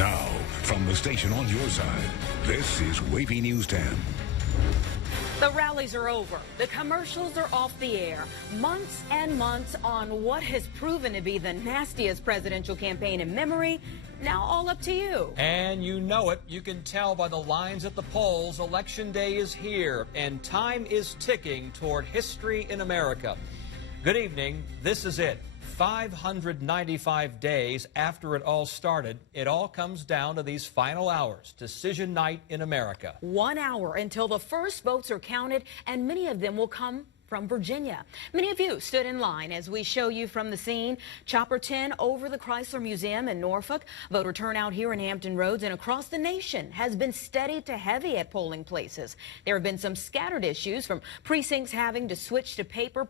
Now, from the station on your side, this is Wavy News 10. The rallies are over. The commercials are off the air. Months and months on what has proven to be the nastiest presidential campaign in memory. Now all up to you. And you know it. You can tell by the lines at the polls. Election day is here, and time is ticking toward history in America. Good evening. This is it. 595 days after it all started, it all comes down to these final hours. Decision night in America. 1 hour until the first votes are counted, and many of them will come from Virginia. Many of you stood in line as we show you from the scene. Chopper 10 over the Chrysler Museum in Norfolk. Voter turnout here in Hampton Roads and across the nation has been steady to heavy at polling places. There have been some scattered issues, from precincts having to switch to paper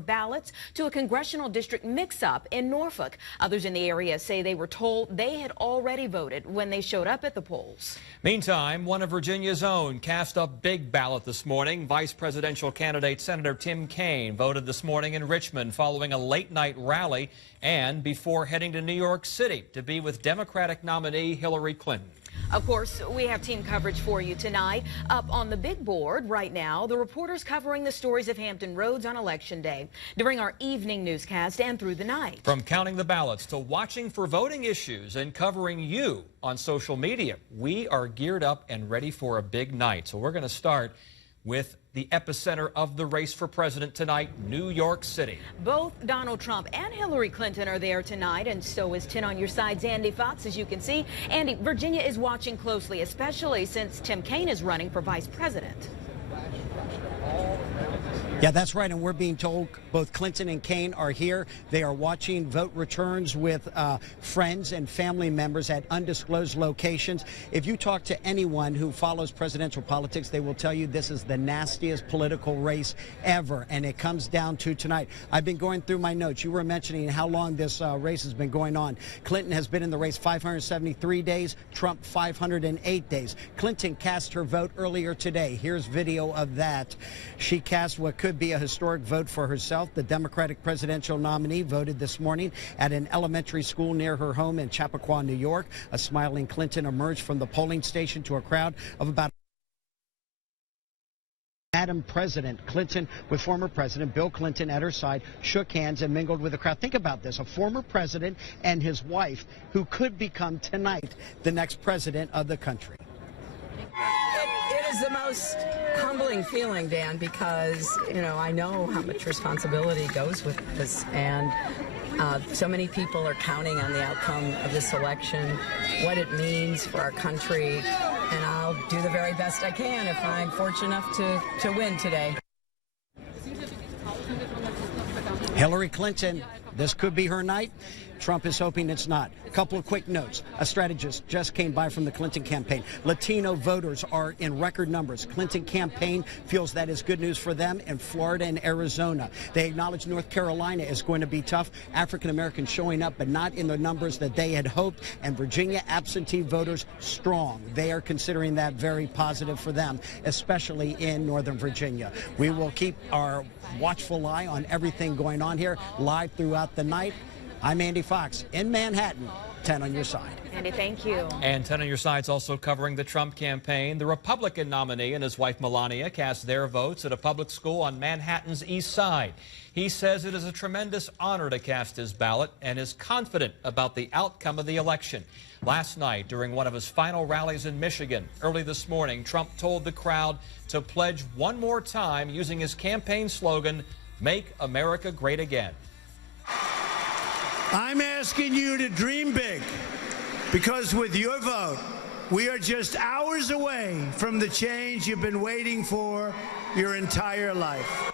ballots to a congressional district mix-up in Norfolk. Others in the area say they were told they had already voted when they showed up at the polls. Meantime, one of Virginia's own cast a big ballot this morning. Vice presidential candidate Senator Tim Kaine voted this morning in Richmond following a late-night rally and before heading to New York City to be with Democratic nominee Hillary Clinton. Of course, we have team coverage for you tonight. Up on the big board right now, the reporters covering the stories of Hampton Roads on Election Day during our evening newscast and through the night. From counting the ballots to watching for voting issues and covering you on social media, we are geared up and ready for a big night. So we're going to start with the epicenter of the race for president tonight, New York City. Both Donald Trump and Hillary Clinton are there tonight, and so is 10 on your side's Andy Fox, as you can see. Andy, Virginia is watching closely, especially since Tim Kaine is running for vice president. Yeah, that's right, and we're being told both Clinton and Kaine are here. They are watching vote returns with friends and family members at undisclosed locations. If you talk to anyone who follows presidential politics, they will tell you this is the nastiest political race ever, and it comes down to tonight. I've been going through my notes. You were mentioning how long this race has been going on. Clinton has been in the race 573 days, Trump 508 days. Clinton cast her vote earlier today. Here's video of that. She cast what could be a historic vote for herself. The Democratic presidential nominee voted this morning at an elementary school near her home in Chappaqua, New York. A smiling Clinton emerged from the polling station to a crowd of about Madam President Clinton, with former President Bill Clinton at her side, shook hands and mingled with the crowd. Think about this, a former president and his wife who could become tonight the next president of the country. It is the most humbling feeling, Dan, because, you know, I know how much responsibility goes with this, and so many people are counting on the outcome of this election, what it means for our country, and I'll do the very best I can if I'm fortunate enough to win today. Hillary Clinton, this could be her night. Trump is hoping it's not. A couple of quick notes. A strategist just came by from the Clinton campaign. Latino voters are in record numbers. Clinton campaign feels that is good news for them in Florida and Arizona. They acknowledge North Carolina is going to be tough. African Americans showing up, but not in the numbers that they had hoped. And Virginia absentee voters strong. They are considering that very positive for them, especially in Northern Virginia. We will keep our watchful eye on everything going on here live throughout the night. I'm Andy Fox in Manhattan. 10 on your side. Andy, thank you. And 10 on your side's also covering the Trump campaign. The Republican nominee and his wife Melania cast their votes at a public school on Manhattan's East Side. He says it is a tremendous honor to cast his ballot and is confident about the outcome of the election. Last night, during one of his final rallies in Michigan, early this morning, Trump told the crowd to pledge one more time using his campaign slogan, "Make America Great Again." I'm asking you to dream big, because with your vote, we are just hours away from the change you've been waiting for your entire life.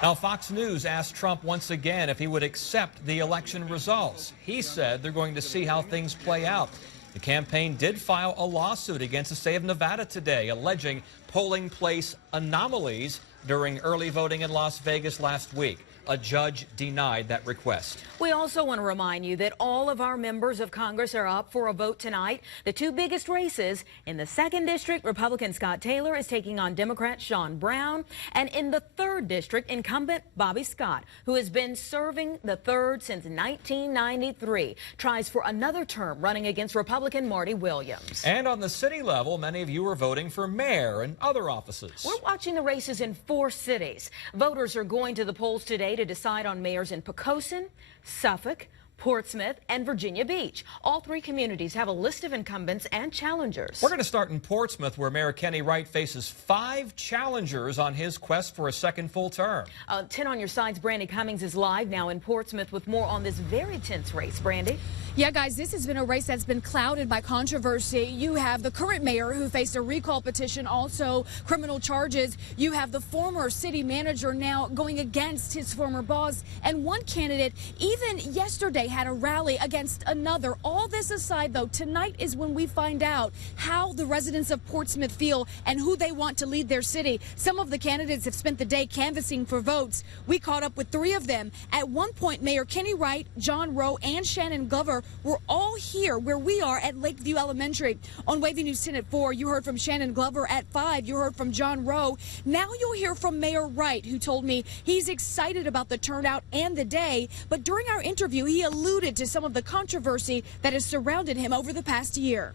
Now, Fox News asked Trump once again if he would accept the election results. He said they're going to see how things play out. The campaign did file a lawsuit against the state of Nevada today, alleging polling place anomalies during early voting in Las Vegas last week. A judge denied that request. We also want to remind you that all of our members of Congress are up for a vote tonight. The two biggest races in the 2nd District, Republican Scott Taylor is taking on Democrat Sean Brown. And in the 3rd District, incumbent Bobby Scott, who has been serving the 3rd since 1993, tries for another term running against Republican Marty Williams. And on the city level, many of you are voting for mayor and other offices. We're watching the races in 4 cities. Voters are going to the polls today to decide on mayors in Poquoson, Suffolk, Portsmouth, and Virginia Beach. All 3 communities have a list of incumbents and challengers. We're going to start in Portsmouth, where Mayor Kenny Wright faces 5 challengers on his quest for a second full term. 10 on your side's Brandy Cummings is live now in Portsmouth with more on this very tense race. Brandy? Yeah, guys, this has been a race that's been clouded by controversy. You have the current mayor who faced a recall petition, also criminal charges. You have the former city manager now going against his former boss. And one candidate even yesterday had a rally against another. All this aside, though, tonight is when we find out how the residents of Portsmouth feel and who they want to lead their city. Some of the candidates have spent the day canvassing for votes. We caught up with 3 of them. At one point, Mayor Kenny Wright, John Rowe, and Shannon Glover were all here where we are at Lakeview Elementary. On Wavy News 10 at 4, you heard from Shannon Glover. At 5, you heard from John Rowe. Now you'll hear from Mayor Wright, who told me he's excited about the turnout and the day. But during our interview, he alluded to some of the controversy that has surrounded him over the past year.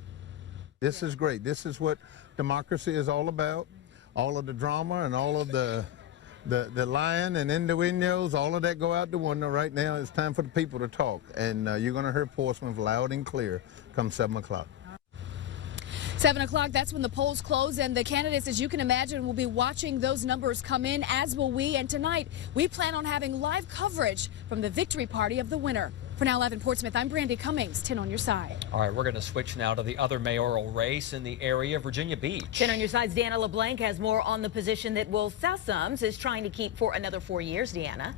This is great. This is what democracy is all about. All of the drama and all of the lying and innuendos, all of that go out the window right now. It's time for the people to talk. And you're going to hear Portsmouth loud and clear come 7 o'clock. 7 o'clock, that's when the polls close, and the candidates, as you can imagine, will be watching those numbers come in, as will we. And tonight, we plan on having live coverage from the victory party of the winner. For Now Live in Portsmouth, I'm Brandy Cummings, 10 on your side. All right, we're going to switch now to the other mayoral race in the area of Virginia Beach. 10 on your side's Deanna LeBlanc has more on the position that Will Sessoms is trying to keep for another 4 years. Deanna?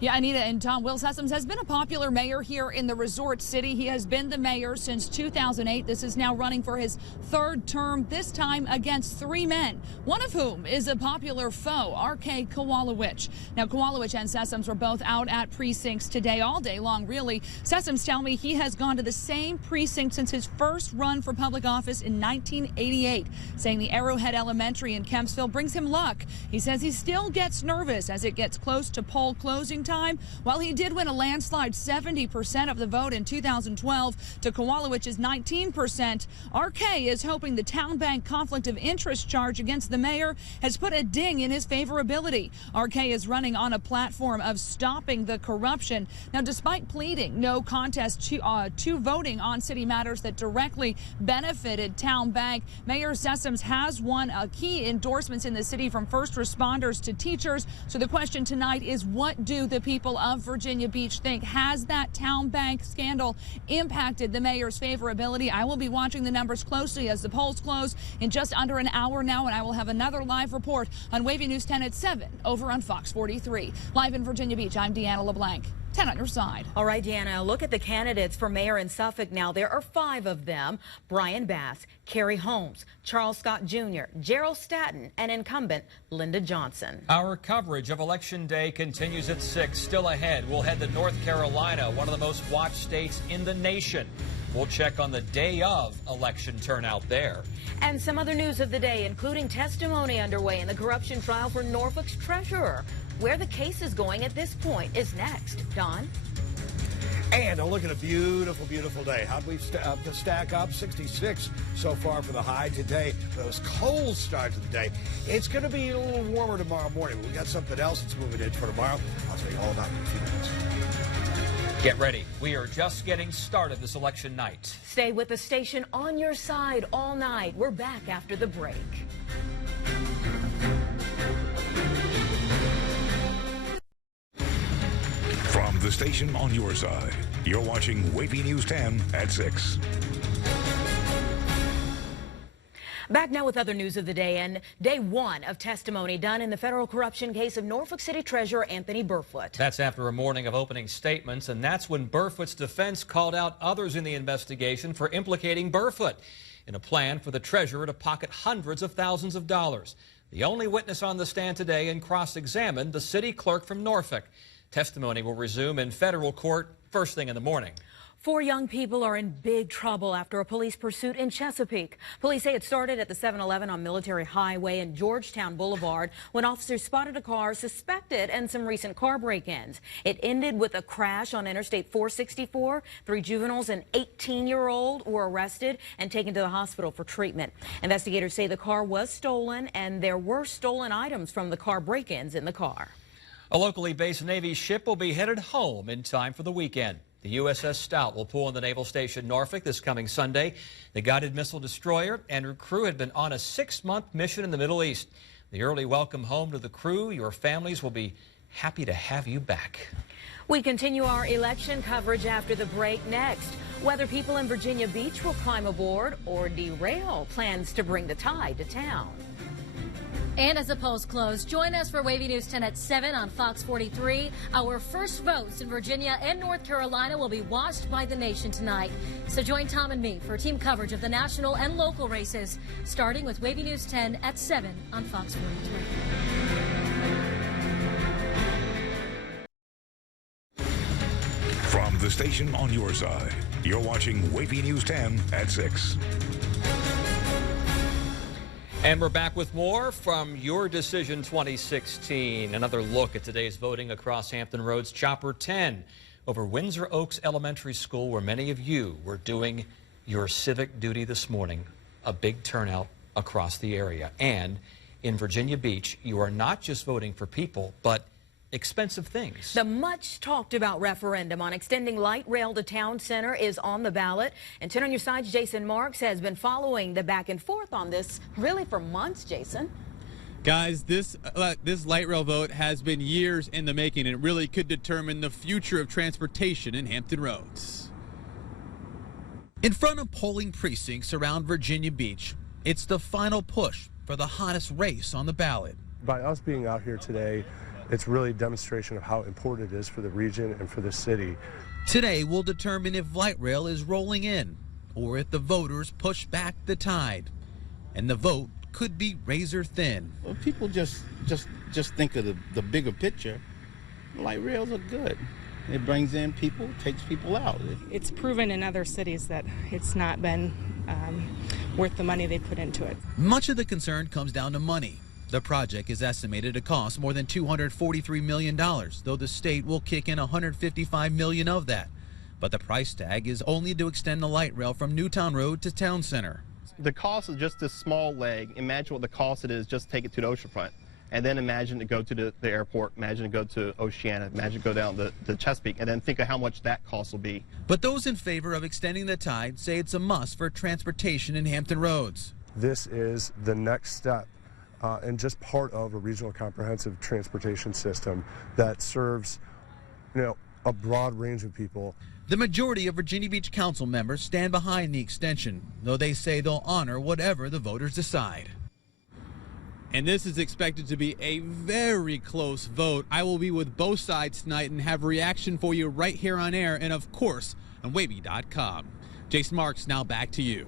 Yeah, Anita and Tom, Will Sessoms has been a popular mayor here in the resort city. He has been the mayor since 2008. This is now running for his 3rd term, this time against 3 men, one of whom is a popular foe, R.K. Kowalewicz. Now, Kowalewicz and Sessoms were both out at precincts today, all day long, really. Sessoms tell me he has gone to the same precinct since his first run for public office in 1988, saying the Arrowhead Elementary in Kempsville brings him luck. He says he still gets nervous as it gets close to poll closing time. While he did win a landslide 70% of the vote in 2012 to Kowalewicz's 19%, RK is hoping the Town Bank conflict of interest charge against the mayor has put a ding in his favorability. RK is running on a platform of stopping the corruption. Now, despite pleading no contest to voting on city matters that directly benefited Town Bank, Mayor Sessoms has won key endorsements in the city from first responders to teachers. So the question tonight is, what do the people of Virginia Beach think? Has that Town Bank scandal impacted the mayor's favorability? I will be watching the numbers closely as the polls close in just under an hour now, and I will have another live report on Wavy News 10 at 7 over on Fox 43. Live in Virginia Beach, I'm Deanna LeBlanc. 10 on your side. All right, Deanna, look at the candidates for mayor in Suffolk now. There are 5 of them: Brian Bass, Carrie Holmes, Charles Scott Jr., Gerald Statton, and incumbent Linda Johnson. Our coverage of Election Day continues at 6. Still ahead, we'll head to North Carolina, one of the most watched states in the nation. We'll check on the day of election turnout there. And some other news of the day, including testimony underway in the corruption trial for Norfolk's treasurer. Where the case is going at this point is next. Don? And a look at a beautiful, beautiful day. How'd we stack up? 66 so far for the high today. Those cold start to the day. It's going to be a little warmer tomorrow morning. We got something else that's moving in for tomorrow. I'll tell you all about it in a few minutes. Get ready. We are just getting started this election night. Stay with the station on your side all night. We're back after the break. From the station on your side, you're watching Wavy News 10 at 6. Back now with other news of the day and day 1 of testimony done in the federal corruption case of Norfolk City Treasurer Anthony Burfoot. That's after a morning of opening statements, and that's when Burfoot's defense called out others in the investigation for implicating Burfoot in a plan for the treasurer to pocket hundreds of thousands of dollars. the only witness on the stand today, and cross-examined the city clerk from Norfolk. Testimony will resume in federal court first thing in the morning. 4 young people are in big trouble after a police pursuit in Chesapeake. Police say it started at the 7-Eleven on Military Highway and Georgetown Boulevard when officers spotted a car suspected in some recent car break-ins. It ended with a crash on Interstate 464. 3 juveniles and 18-year-old were arrested and taken to the hospital for treatment. Investigators say the car was stolen and there were stolen items from the car break-ins in the car. A locally based Navy ship will be headed home in time for the weekend. The USS Stout will pull in the Naval Station Norfolk this coming Sunday. The guided missile destroyer and her crew had been on a 6-month mission in the Middle East. The early welcome home to the crew. Your families will be happy to have you back. We continue our election coverage after the break next. Whether people in Virginia Beach will climb aboard or derail plans to bring the tide to town. And as the polls close, join us for Wavy News 10 at 7 on Fox 43. Our first votes in Virginia and North Carolina will be watched by the nation tonight. So join Tom and me for team coverage of the national and local races, starting with Wavy News 10 at 7 on Fox 43. From the station on your side, you're watching Wavy News 10 at 6. And we're back with more from Your Decision 2016. Another look at today's voting across Hampton Road's Chopper 10 over Windsor Oaks Elementary School, where many of you were doing your civic duty this morning. A big turnout across the area. And in Virginia Beach, you are not just voting for people, but expensive things. The much talked about referendum on extending light rail to town center is on the ballot. And 10 on your side's Jason Marks has been following the back and forth on this really for months, Jason. Guys, this light rail vote has been years in the making, and it really could determine the future of transportation in Hampton Roads. In front of polling precincts around Virginia Beach, it's the final push for the hottest race on the ballot. By us being out here today, it's really a demonstration of how important it is for the region and for the city. Today will determine if light rail is rolling in or if the voters push back the tide. And the vote could be razor thin. Well, people just think of the bigger picture. Light rails are good. It brings in people, takes people out. It's proven in other cities that it's not been worth the money they put into it. Much of the concern comes down to money. The project is estimated to cost more than $243 million, though the state will kick in $155 million of that. But the price tag is only to extend the light rail from Newtown Road to Town Center. The cost is just this small leg. Imagine what the cost it is just to take it to the oceanfront. And then imagine to go to the airport, imagine to go to Oceana, imagine to go down to Chesapeake, and then think of how much that cost will be. But those in favor of extending the tide say it's a must for transportation in Hampton Roads. This is the next step and just part of a regional comprehensive transportation system that serves, a broad range of people. The majority of Virginia Beach Council members stand behind the extension, though they say they'll honor whatever the voters decide. And this is expected to be a very close vote. I will be with both sides tonight and have a reaction for you right here on air and, of course, on Wavy.com. Jason Marks, now back to you.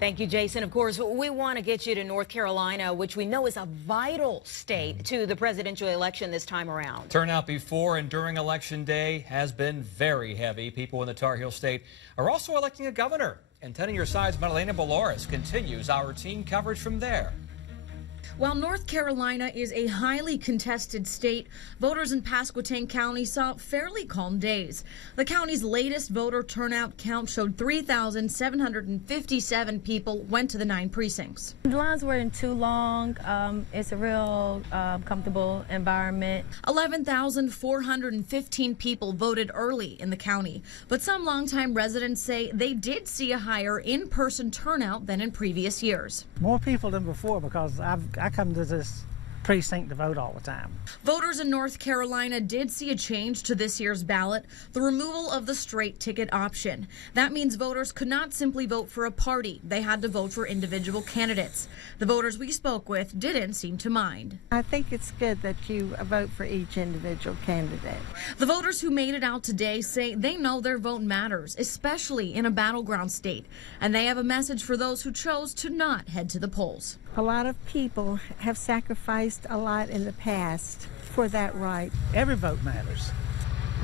Thank you, Jason. Of course, we want to get you to North Carolina, which we know is a vital state to the presidential election this time around. Turnout before and during Election Day has been very heavy. People in the Tar Heel State are also electing a governor. And 10 on your side's Madalena Bolares continues our team coverage from there. While North Carolina is a highly contested state, voters in Pasquotank County saw fairly calm days. The county's latest voter turnout count showed 3,757 people went to the 9 precincts. The lines weren't too long. It's a real comfortable environment. 11,415 people voted early in the county, but some longtime residents say they did see a higher in-person turnout than in previous years. More people than before because I come to this precinct to vote all the time. Voters in North Carolina did see a change to this year's ballot, the removal of the straight ticket option. That means voters could not simply vote for a party. They had to vote for individual candidates. The voters we spoke with didn't seem to mind. I think it's good that you vote for each individual candidate. The voters who made it out today say they know their vote matters, especially in a battleground state, and they have a message for those who chose to not head to the polls. A lot of people have sacrificed a lot in the past for that right. Every vote matters.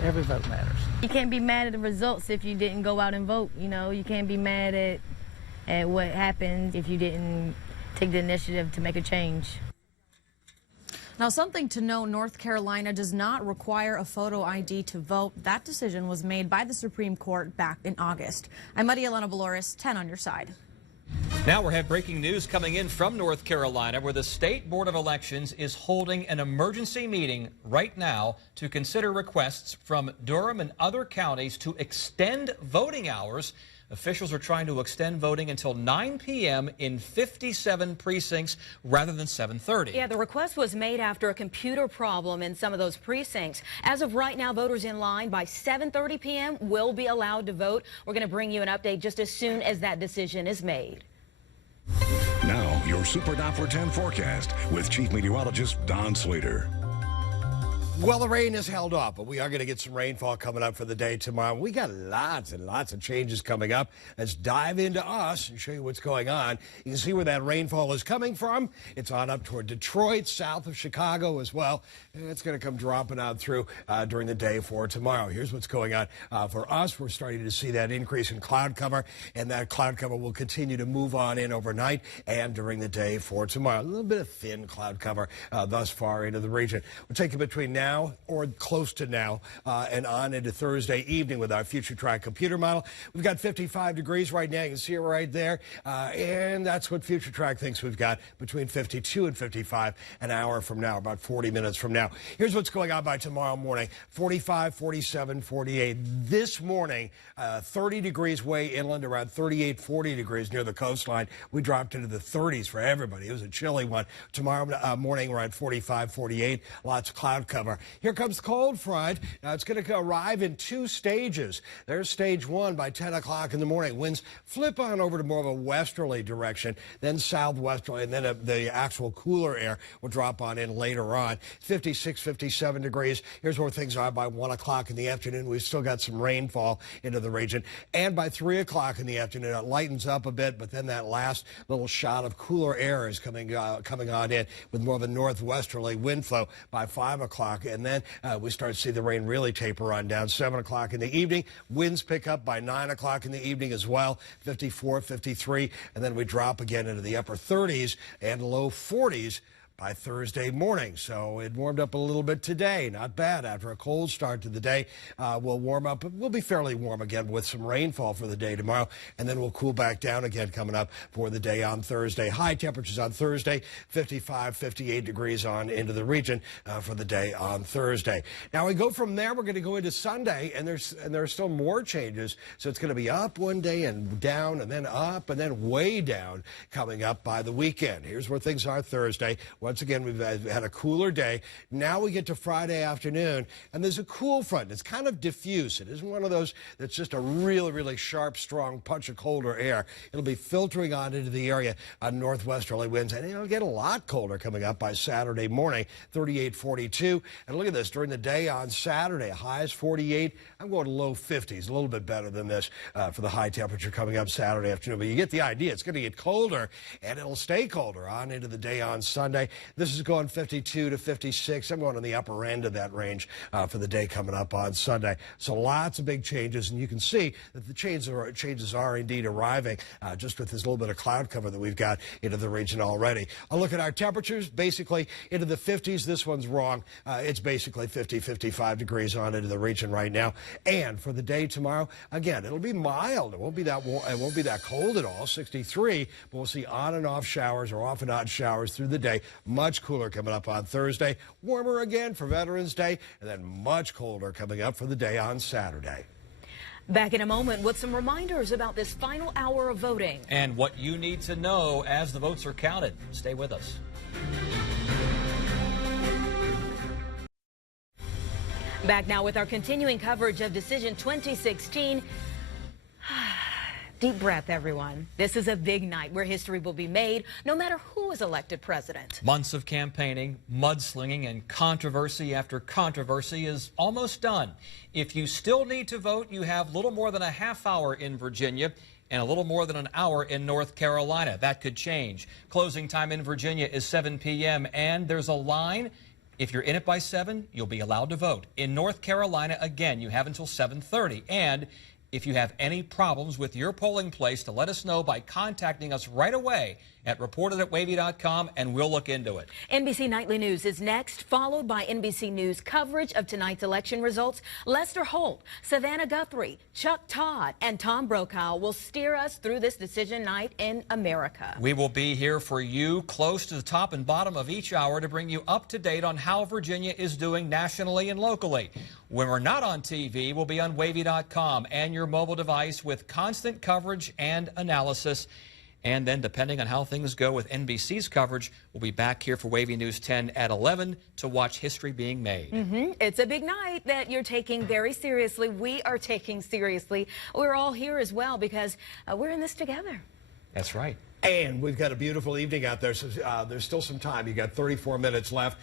Every vote matters. You can't be mad at the results if you didn't go out and vote. You know, you can't be mad at what happened if you didn't take the initiative to make a change. Now, something to know, North Carolina does not require a photo ID to vote. That decision was made by the Supreme Court back in August. I'm Maria Elena Valores, 10 on your side. Now we have breaking news coming in from North Carolina, where the State Board of Elections is holding an emergency meeting right now to consider requests from Durham and other counties to extend voting hours. Officials are trying to extend voting until 9 p.m. in 57 precincts rather than 7:30. Yeah, the request was made after a computer problem in some of those precincts. As of right now, voters in line by 7:30 p.m. will be allowed to vote. We're going to bring you an update just as soon as that decision is made. Now, your Super Doppler 10 forecast with Chief Meteorologist Don Slater. Well, the rain has held off, but we are going to get some rainfall coming up for the day tomorrow. We got lots and lots of changes coming up. Let's dive into us and show you what's going on. You can see where that rainfall is coming from. It's on up toward Detroit, south of Chicago as well. And it's going to come dropping out through during the day for tomorrow. Here's what's going on for us. We're starting to see that increase in cloud cover, and that cloud cover will continue to move on in overnight and during the day for tomorrow. A little bit of thin cloud cover thus far into the region. We'll take it between now or close to now and on into Thursday evening with our future track computer model. We've got 55 degrees right now. You can see it right there. And that's what future track thinks we've got between 52 and 55 an hour from now, about 40 minutes from now. Here's what's going on by tomorrow morning. 45, 47, 48. This morning, 30 degrees way inland, around 38, 40 degrees near the coastline. We dropped into the 30s for everybody. It was a chilly one. Tomorrow morning, around 45, 48. Lots of cloud cover. Here comes the cold front. Now, it's going to arrive in two stages. There's stage one by 10 o'clock in the morning. Winds flip on over to more of a westerly direction, then southwesterly, and then the actual cooler air will drop on in later on. 56, 57 degrees. Here's where things are by 1 o'clock in the afternoon. We've still got some rainfall into the region. And by 3 o'clock in the afternoon, it lightens up a bit, but then that last little shot of cooler air is coming on in with more of a northwesterly wind flow by 5 o'clock. And then we start to see the rain really taper on down. 7 o'clock in the evening. Winds pick up by 9 o'clock in the evening as well. 54, 53. And then we drop again into the upper 30s and low 40s by Thursday morning. So it warmed up a little bit today. Not bad after a cold start to the day. We'll warm up. We'll be fairly warm again with some rainfall for the day tomorrow. And then we'll cool back down again coming up for the day on Thursday. High temperatures on Thursday, 55, 58 degrees on into the region for the day on Thursday. Now we go from there. We're going to go into Sunday, and there are still more changes. So it's going to be up one day and down and then up and then way down coming up by the weekend. Here's where things are Thursday. Once again, we've had a cooler day. Now we get to Friday afternoon, and there's a cool front. It's kind of diffuse. It isn't one of those that's just a really, really sharp, strong punch of colder air. It'll be filtering on into the area on northwesterly winds, and it'll get a lot colder coming up by Saturday morning, 38, 42. And look at this. During the day on Saturday, highs 48. I'm going to low 50s, a little bit better than this for the high temperature coming up Saturday afternoon. But you get the idea. It's going to get colder, and it'll stay colder on into the day on Sunday. This is going 52 to 56. I'm going on the upper end of that range for the day coming up on Sunday. So lots of big changes, and you can see that the changes are indeed arriving just with this little bit of cloud cover that we've got into the region already. I'll look at our temperatures, basically into the 50s. This one's wrong. It's basically 50, 55 degrees on into the region right now. And for the day tomorrow, again, it'll be mild. It won't be that warm, it won't be that cold at all, 63. But we'll see on and off showers or off and on showers through the day. Much cooler coming up on Thursday, warmer again for Veterans Day, and then much colder coming up for the day on Saturday. Back in a moment with some reminders about this final hour of voting. And what you need to know as the votes are counted. Stay with us. Back now with our continuing coverage of Decision 2016. Deep breath, everyone. This is a big night where history will be made, no matter who is elected president. Months of campaigning, mudslinging, and controversy after controversy is almost done. If you still need to vote, you have little more than a half hour in Virginia and a little more than an hour in North Carolina. That could change. Closing time in Virginia is 7 p.m. and there's a line. If you're in it by 7, you'll be allowed to vote. In North Carolina, again, you have until 7:30. And if you have any problems with your polling place, to let us know by contacting us right away at reported@wavy.com, and we'll look into it. NBC Nightly News is next, followed by NBC News coverage of tonight's election results. Lester Holt, Savannah Guthrie, Chuck Todd, and Tom Brokaw will steer us through this decision night in America. We will be here for you close to the top and bottom of each hour to bring you up to date on how Virginia is doing nationally and locally. When we're not on TV, we'll be on wavy.com and your mobile device with constant coverage and analysis. And then, depending on how things go with NBC's coverage, we'll be back here for Wavy News 10 at 11 to watch history being made. It's a big night that you're taking very seriously. We are taking seriously. We're all here as well because we're in this together. That's right. And we've got a beautiful evening out there, so there's still some time. You got 34 minutes left.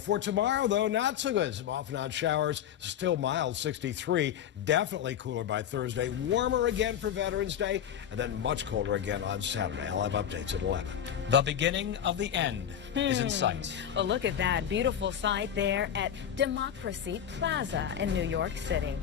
For tomorrow, though, not so good. Some off and on showers, still mild, 63. Definitely cooler by Thursday. Warmer again for Veterans Day, and then much colder again on Saturday. I'll have updates at 11. The beginning of the end is in sight. Well, look at that beautiful sight there at Democracy Plaza in New York City.